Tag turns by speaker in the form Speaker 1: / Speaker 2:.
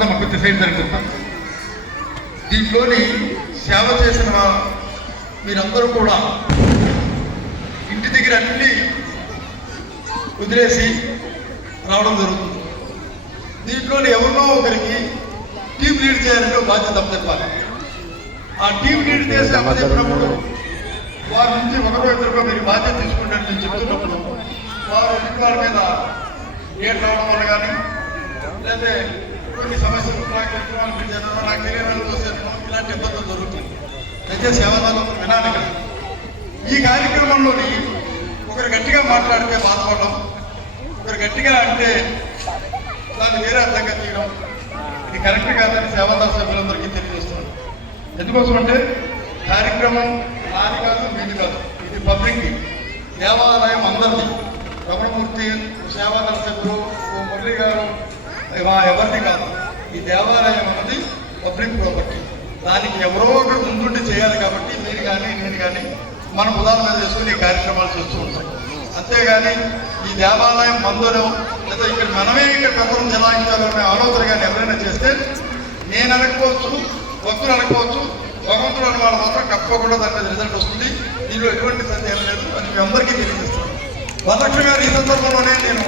Speaker 1: పెద్దమ్మ కొద్ది సైడ్ జరుగుతాం దీంట్లోని సేవ చేసిన మీరందరూ కూడా ఇంటి దగ్గర అన్ని వదిలేసి రావడం జరుగుతుంది. దీంట్లోని ఎవరినో ఒకరికి టీం లీడ్ చేయాలంటే బాధ్యత తప్పచెప్పాలి ఆ టీం లీడ్ చేసి అప్పచెప్పినప్పుడు వారి నుంచి ఒకరో ఇద్దరు మీరు బాధ్యత తీసుకుంటారని నేను చెప్తున్నప్పుడు వారు ఎదుటి వారి మీద ఏం రావడం వల్ల కానీ లేదా కొన్ని సమస్యలు నాకు తెలిసిన జనాలు నాకు తెలియని వాళ్ళు ఇలాంటి ఇబ్బందులు జరుగుతుంది దయచేసి సేవదాలు వినాలి కదా. ఈ కార్యక్రమంలోని ఒకరు గట్టిగా మాట్లాడితే బాధపడడం ఒకరు గట్టిగా అంటే దాన్ని వేరే అర్థంగా తీయడం ఇది కరెక్ట్ కాదని సేవాదార సభ్యులందరికీ తెలియజేస్తున్నాను. ఎందుకోసం అంటే కార్యక్రమం నాది కాదు మీది కాదు. ఇది పబ్లిక్ దేవాలయం అందరిది. రమణమూర్తి సేవాదార సభ్యులు ఓ మురళి గారు ఎవరిది కాదు. ఈ దేవాలయం అన్నది పబ్లిక్ ప్రాపర్టీ. దానికి ఎవరో ఒకరు ముందుండి చేయాలి కాబట్టి మీరు కానీ నేను కానీ మనం ఉదాహరణ చేసుకుని ఈ కార్యక్రమాలు చేస్తూ ఉంటాం. అంతేగాని ఈ దేవాలయం మందులో లేదా ఇక్కడ మనమే ఇక్కడ పెద్దలు చెలాయించాలనే ఆలోచన కానీ ఎవరైనా చేస్తే నేను అనుకోవచ్చు భక్తులు అనుకోవచ్చు భగవంతుడు అనే వాళ్ళు మాత్రం తప్పకుండా దాని మీద రిజల్ట్ వస్తుంది. దీనిలో ఎటువంటి సందేహం లేదు అని మీ అందరికీ తెలియజేస్తాను వరలక్ష్మి గారు ఈ సందర్భంలోనే నేను